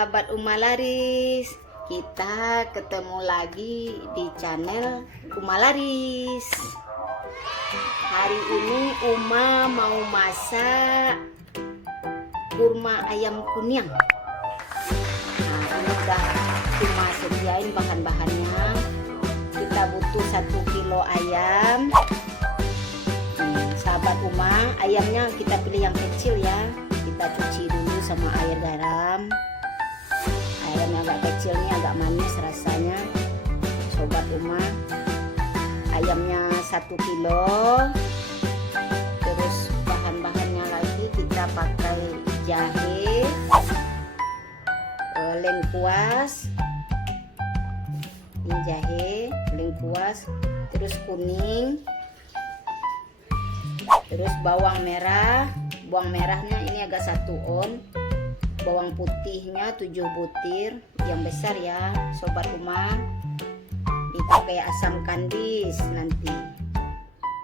sahabat Uma Laris, kita ketemu lagi di channel Uma Laris. Hari ini Uma mau masak kurma ayam kunyang. Nah, ini udah Uma sediain bahan-bahannya. Kita butuh 1 kilo ayam. Sahabat Uma, ayamnya kita pilih yang kecil ya. Kita cuci dulu sama air garam. Ayam agak kecilnya agak manis rasanya, sobat Uma. Ayamnya 1 kilo. Terus bahan-bahannya lagi kita pakai jahe, lengkuas, ini jahe, lengkuas, terus kuning, terus bawang merah. Bawang merahnya ini agak 1 on. Bawang putihnya 7 butir yang besar ya sobat Uma. Dipakai asam kandis nanti.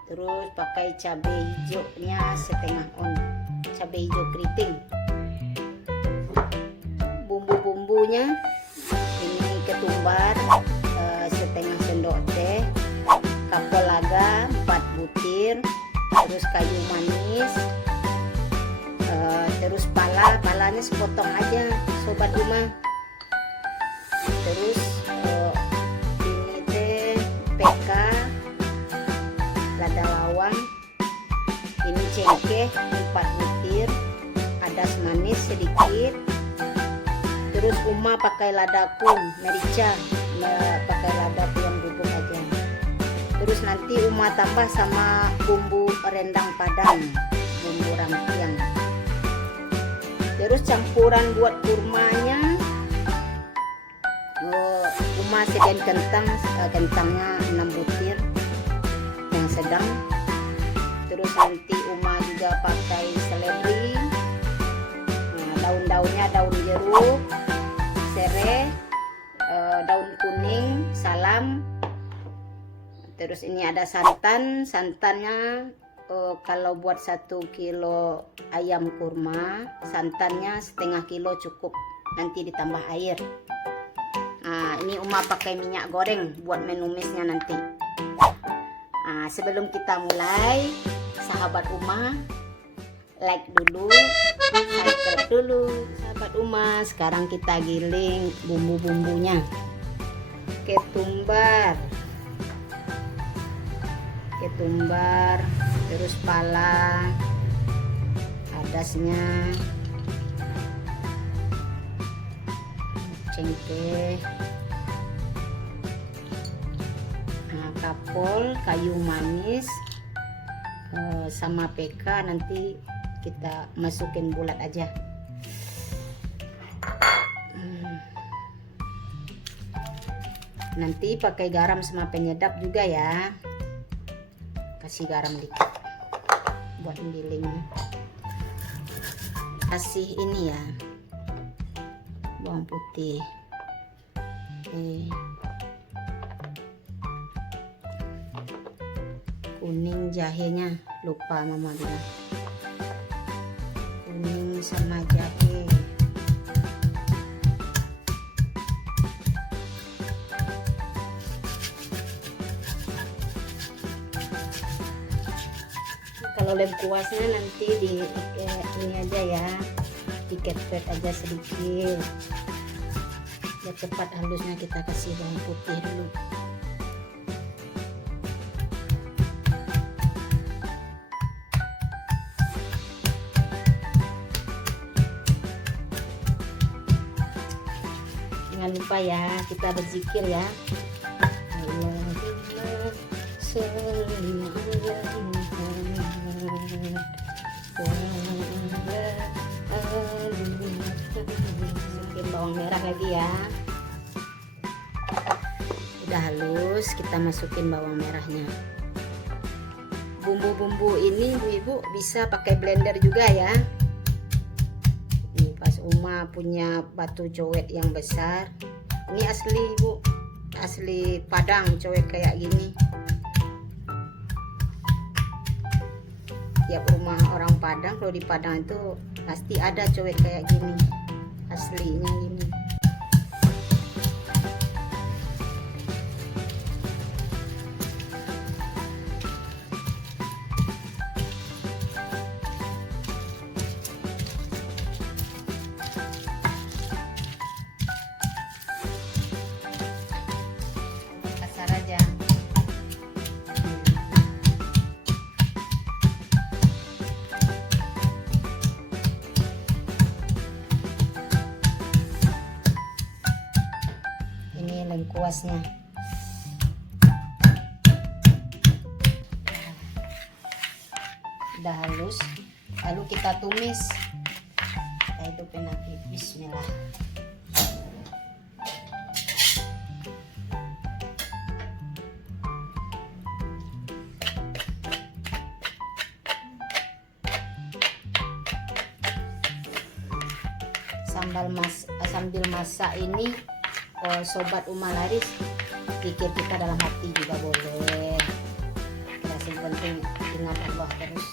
Terus pakai cabai hijaunya setengah on, cabai hijau keriting. Bumbu-bumbunya ini ketumbar setengah sendok teh, kapulaga 4 butir, terus kayu manis, terus palanya sepotong aja sobat Uma. Terus ini teh PK, lada lawang, ini cengkeh 4 butir, adas manis sedikit. Terus Uma pakai lada kum, merica, pakai lada yang bubuk aja. Terus nanti Uma tambah sama bumbu rendang padang, bumbu rampiang. Terus campuran buat kurmanya, Uma sediain kentangnya 6 butir yang sedang. Terus nanti Uma juga pakai seledri, daun-daunnya daun jeruk, serai, daun kuning, salam. Terus ini ada santannya. Kalau buat 1 kilo ayam kurma, santannya setengah kilo cukup, nanti ditambah air. Nah, ini Uma pakai minyak goreng buat menumisnya nanti. Nah, sebelum kita mulai, sahabat Uma, like dulu, subscribe dulu sahabat Uma. Sekarang kita giling bumbu-bumbunya. Ketumbar, terus pala, adasnya, cengkeh, kapol, kayu manis, sama PK nanti kita masukin bulat aja. Nanti pakai garam sama penyedap juga ya. Kasih garam dikit buat gilingnya. Kasih ini ya, bawang putih, kuning, jahenya lupa mama bilang, kuning sama jahe. Kalau lengkuasnya nanti ini aja ya, dikepret aja sedikit biar cepat halusnya. Kita kasih bawang putih dulu. Jangan lupa ya, kita berzikir ya. Allahumma sholli ala masukin bawang merah lagi ya. Udah halus, kita masukin bawang merahnya. Bumbu-bumbu ini ibu-ibu bisa pakai blender juga ya. Ini pas Uma punya batu cowet yang besar. Ini asli ibu, asli Padang cowet kayak gini. Tiap rumah orang Padang, kalau di Padang itu pasti ada cowet kayak gini, aslinya gini. lengkuasnya. Udah halus, lalu kita tumis. Kita hidupin lagi. Bismillah. Sambil masak ini, sobat Uma Laris, pikir kita dalam hati juga boleh. Yang penting ingat Allah terus.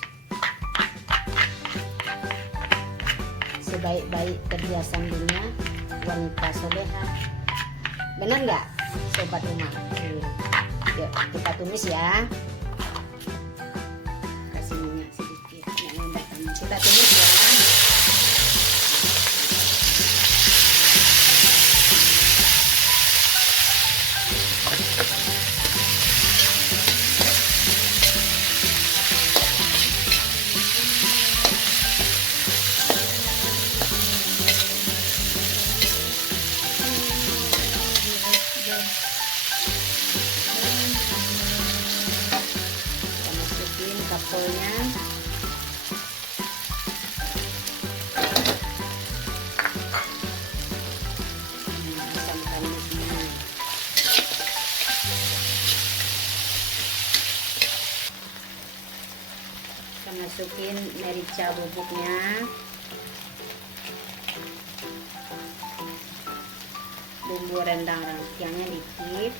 Sebaik-baik kerja sambilnya wanita soleha. Benar nggak, sobat Uma? Yuk kita tumis ya. Kasih minyak sedikit. Kita tumis ya. Kapolnya, santannya sini. Kita masukin merica bubuknya, bumbu rendang rakiannya dikit.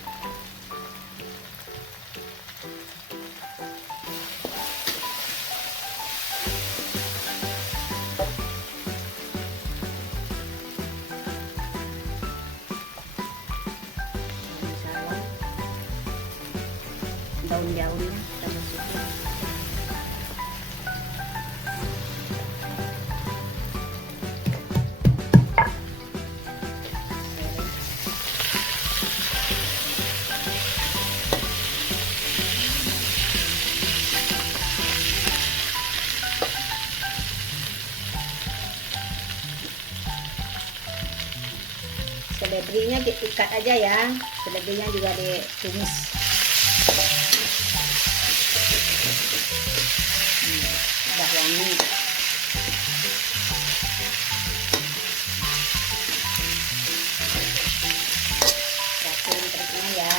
Daun-daunnya kita masukin. Seledrinya diikat aja ya, seledrinya juga ditumis. Udah wangi. Rasain triknya ya,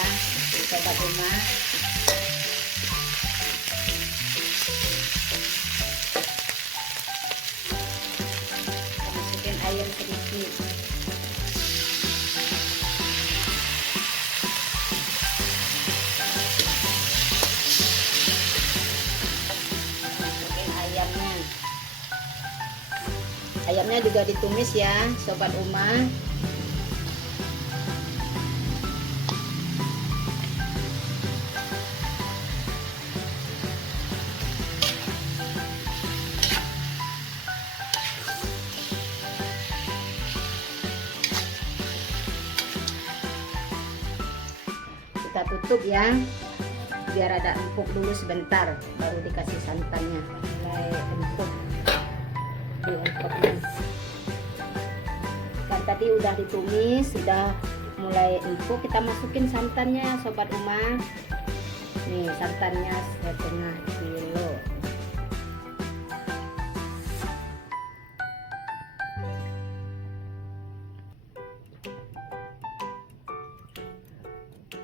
sobat Uma. Masukin air sedikit. Ayamnya juga ditumis ya, sobat Uma. Kita tutup ya, biar ada empuk dulu sebentar, baru dikasih santannya. Mulai empuk. Kan tadi udah ditumis, sudah mulai empuk, kita masukin santannya sobat Uma. Nih santannya 1,5 kilo.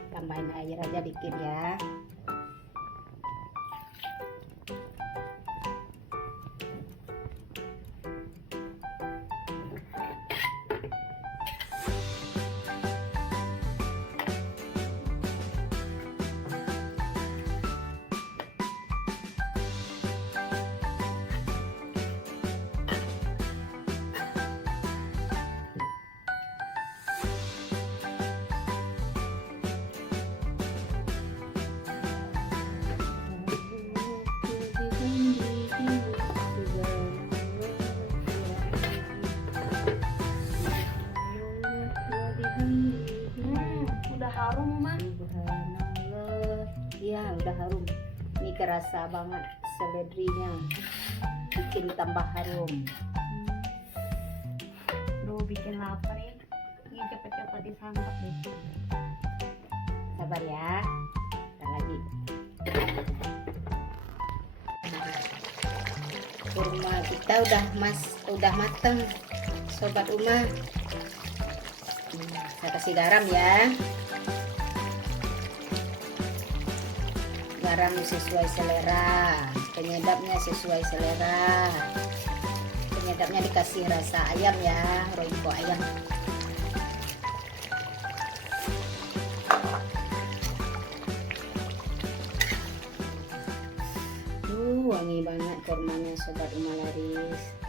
Tambahin air aja dikit ya. Udah harum, Mama. Subhanallah. Iya, udah harum. Ini kerasa banget seledrinya. Bikin tambah harum. Duh, bikin lapar ya. Ini cepet-cepet disantap deh. sabar ya. Bentar lagi. Kurma kita udah mateng, sobat Uma. Saya kasih garam ya. Garam sesuai selera, penyedapnya sesuai selera. Penyedapnya dikasih rasa ayam ya, royco ayam. Wangi banget kurmanya sobat Uma Laris.